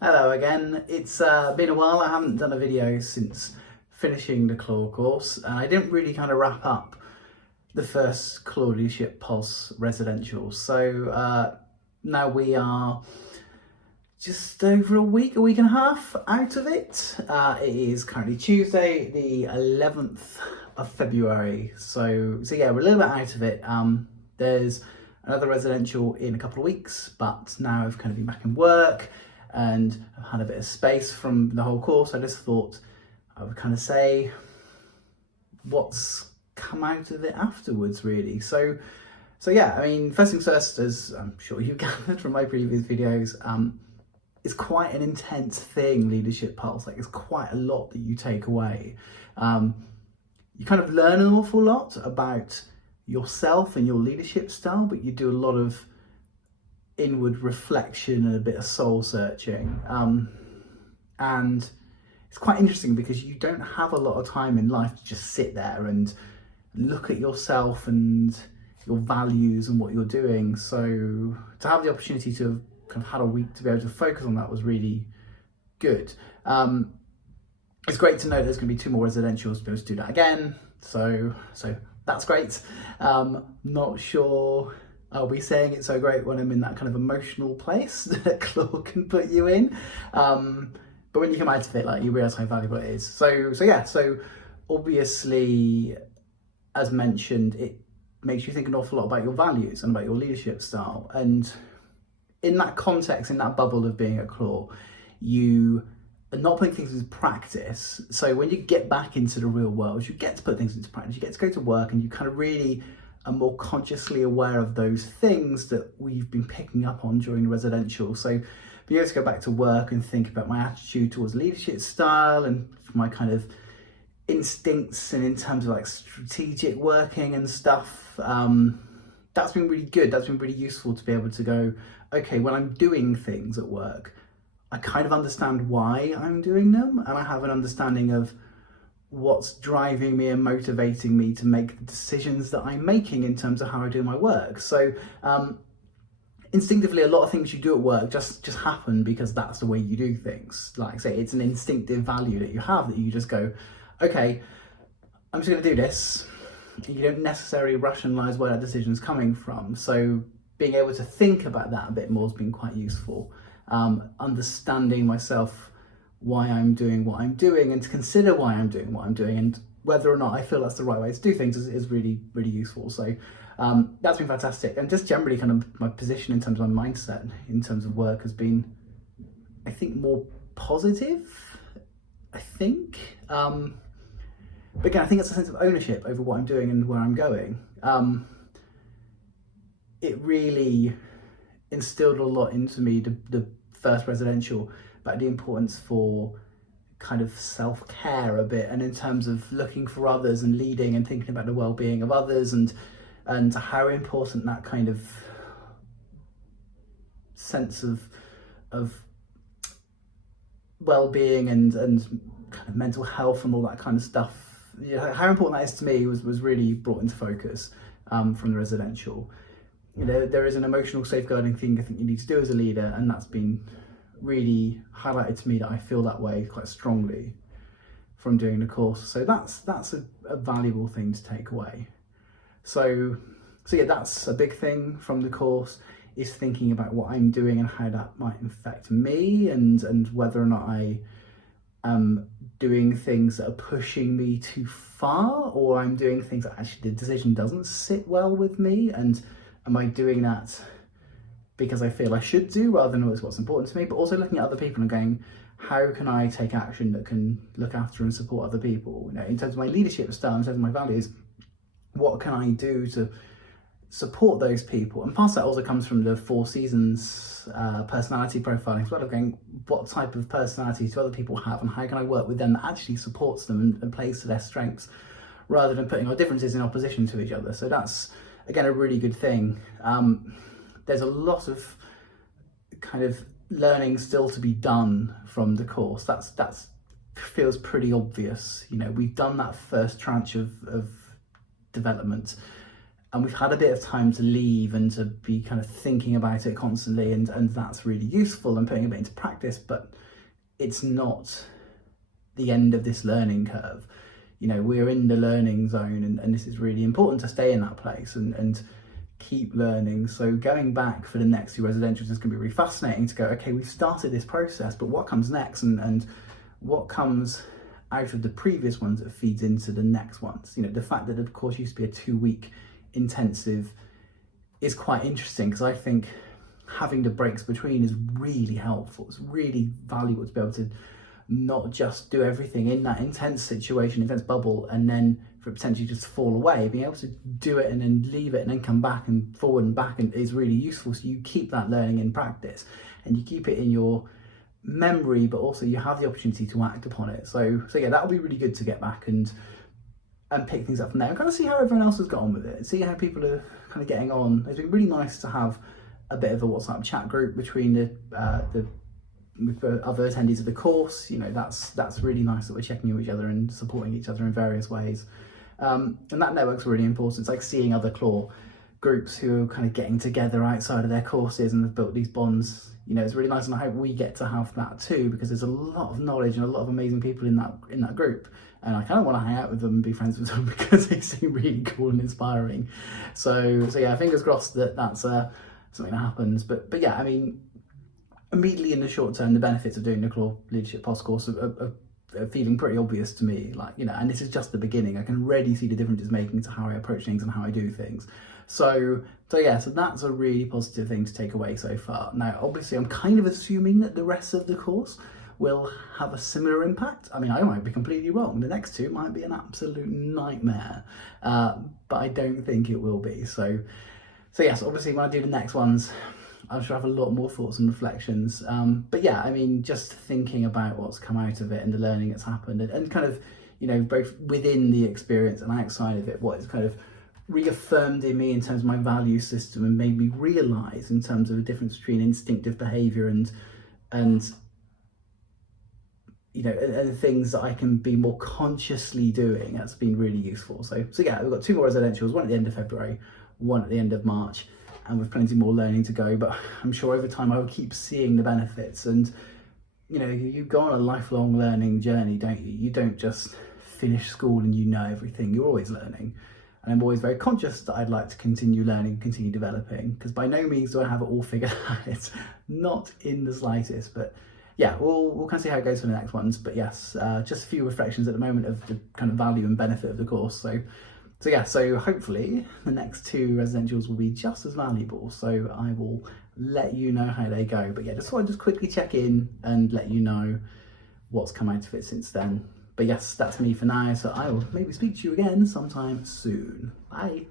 Hello again. It's been a while. I haven't done a video since finishing the Clore course, and I didn't really kind of wrap up the first Clore Leadership Pulse residential. So now we are just over a week and a half out of it. It is currently Tuesday, the 11th of February. So yeah, we're a little bit out of it. There's another residential in a couple of weeks, but now I've kind of been back in work and I've had a bit of space from the whole course. I just thought I would kind of say what's come out of it afterwards, really. So yeah, I mean, first things first, as I'm sure you've gathered from my previous videos, it's quite an intense thing, Leadership Pulse. Like, it's quite a lot that you take away. You kind of learn an awful lot about yourself and your leadership style, but you do a lot of inward reflection and a bit of soul searching. And it's quite interesting because you don't have a lot of time in life to just sit there and look at yourself and your values and what you're doing. So to have the opportunity to have kind of had a week to be able to focus on that was really good. It's great to know there's going to be 2 more residentials to be able to do that again. So that's great. Not sure I'll be saying it's so great when I'm in that kind of emotional place that Clore can put you in. But when you come out of it, like, you realise how valuable it is. So yeah, so obviously, as mentioned, it makes you think an awful lot about your values and about your leadership style. And in that context, in that bubble of being at Clore, you are not putting things into practice. So when you get back into the real world, you get to put things into practice. You get to go to work and you kind of really are more consciously aware of those things that we've been picking up on during the residential. So being able to go back to work and think about my attitude towards leadership style and my kind of instincts, and in terms of like strategic working and stuff, that's been really good. That's been really useful to be able to go, okay, when I'm doing things at work, I kind of understand why I'm doing them, and I have an understanding of what's driving me and motivating me to make the decisions that I'm making in terms of how I do my work. So instinctively, a lot of things you do at work just happen because that's the way you do things. Like I say, it's an instinctive value that you have, that you just go, okay, I'm just going to do this. You don't necessarily rationalize where that decision's coming from. So being able to think about that a bit more has been quite useful. Understanding myself, why I'm doing what I'm doing, and to consider why I'm doing what I'm doing, and whether or not I feel that's the right way to do things is really, really useful. So that's been fantastic. And just generally kind of my position in terms of my mindset in terms of work has been, I think, more positive, I think. But again, I think it's a sense of ownership over what I'm doing and where I'm going. It really instilled a lot into me, the first residential, about the importance for kind of self-care a bit, and in terms of looking for others and leading and thinking about the well-being of others, and how important that kind of sense of well-being and kind of mental health and all that kind of stuff, you know, how important that is to me was really brought into focus from the residential. You know, there is an emotional safeguarding thing I think you need to do as a leader, and that's been really highlighted to me that I feel that way quite strongly from doing the course. So that's a valuable thing to take away. So yeah, that's a big thing from the course, is thinking about what I'm doing and how that might affect me, and whether or not I am doing things that are pushing me too far, or I'm doing things that actually the decision doesn't sit well with me, and am I doing that because I feel I should do rather than what's important to me. But also looking at other people and going, how can I take action that can look after and support other people? You know, in terms of my leadership style, in terms of my values, what can I do to support those people? And part of that also comes from the 4 seasons personality profiling as well, of going, what type of personality do other people have, and how can I work with them that actually supports them and plays to their strengths, rather than putting our differences in opposition to each other. So that's, again, a really good thing. There's a lot of kind of learning still to be done from the course. That's feels pretty obvious. You know, we've done that first tranche of development, and we've had a bit of time to leave and to be kind of thinking about it constantly, and that's really useful and putting a bit into practice, but it's not the end of this learning curve. You know, we're in the learning zone, and this is really important to stay in that place and keep learning. So going back for the next 2 residentials is going to be really fascinating to go, okay, we've started this process, but what comes next, and what comes out of the previous ones that feeds into the next ones. You know, the fact that the course used to be a 2-week intensive is quite interesting, because I think having the breaks between is really helpful. It's really valuable to be able to not just do everything in that intense situation, intense bubble, and then for it potentially just to fall away. Being able to do it and then leave it and then come back and forward and back and is really useful. So you keep that learning in practice and you keep it in your memory, but also you have the opportunity to act upon it. So yeah, that'll be really good to get back and pick things up from there and kind of see how everyone else has got on with it, see how people are kind of getting on. It's been really nice to have a bit of a WhatsApp chat group between with the other attendees of the course. You know, that's really nice that we're checking in with each other and supporting each other in various ways. And that network's really important. It's like seeing other Clore groups who are kind of getting together outside of their courses and have built these bonds. You know, it's really nice, and I hope we get to have that too, because there's a lot of knowledge and a lot of amazing people in that group, and I kind of want to hang out with them and be friends with them because they seem really cool and inspiring. So yeah, fingers crossed that that's something that happens. But yeah, I mean, immediately in the short term, the benefits of doing the Clore Leadership Pulse course are feeling pretty obvious to me. Like, you know, and this is just the beginning. I can already see the difference it's making to how I approach things and how I do things. So yeah, so that's a really positive thing to take away so far. Now, obviously, I'm kind of assuming that the rest of the course will have a similar impact. I mean, I might be completely wrong. The next 2 might be an absolute nightmare, but I don't think it will be. So yes, obviously, when I do the next ones, I'm sure I have a lot more thoughts and reflections. But yeah, I mean, just thinking about what's come out of it and the learning that's happened, and kind of, you know, both within the experience and outside of it, what it's kind of reaffirmed in me in terms of my value system and made me realise in terms of the difference between instinctive behaviour and you know, and things that I can be more consciously doing. That's been really useful. So yeah, we've got 2 more residentials, one at the end of February, one at the end of March, and with plenty more learning to go. But I'm sure over time I will keep seeing the benefits. And you know, you go on a lifelong learning journey, don't you? You don't just finish school and you know everything. You're always learning. And I'm always very conscious that I'd like to continue learning, continue developing, because by no means do I have it all figured out. Not in the slightest. But yeah, we'll kind of see how it goes for the next ones. But yes, just a few reflections at the moment of the kind of value and benefit of the course. So yeah, so hopefully the next 2 residentials will be just as valuable. So I will let you know how they go. But yeah, just thought I'd just quickly check in and let you know what's come out of it since then. But yes, that's me for now. So I will maybe speak to you again sometime soon. Bye.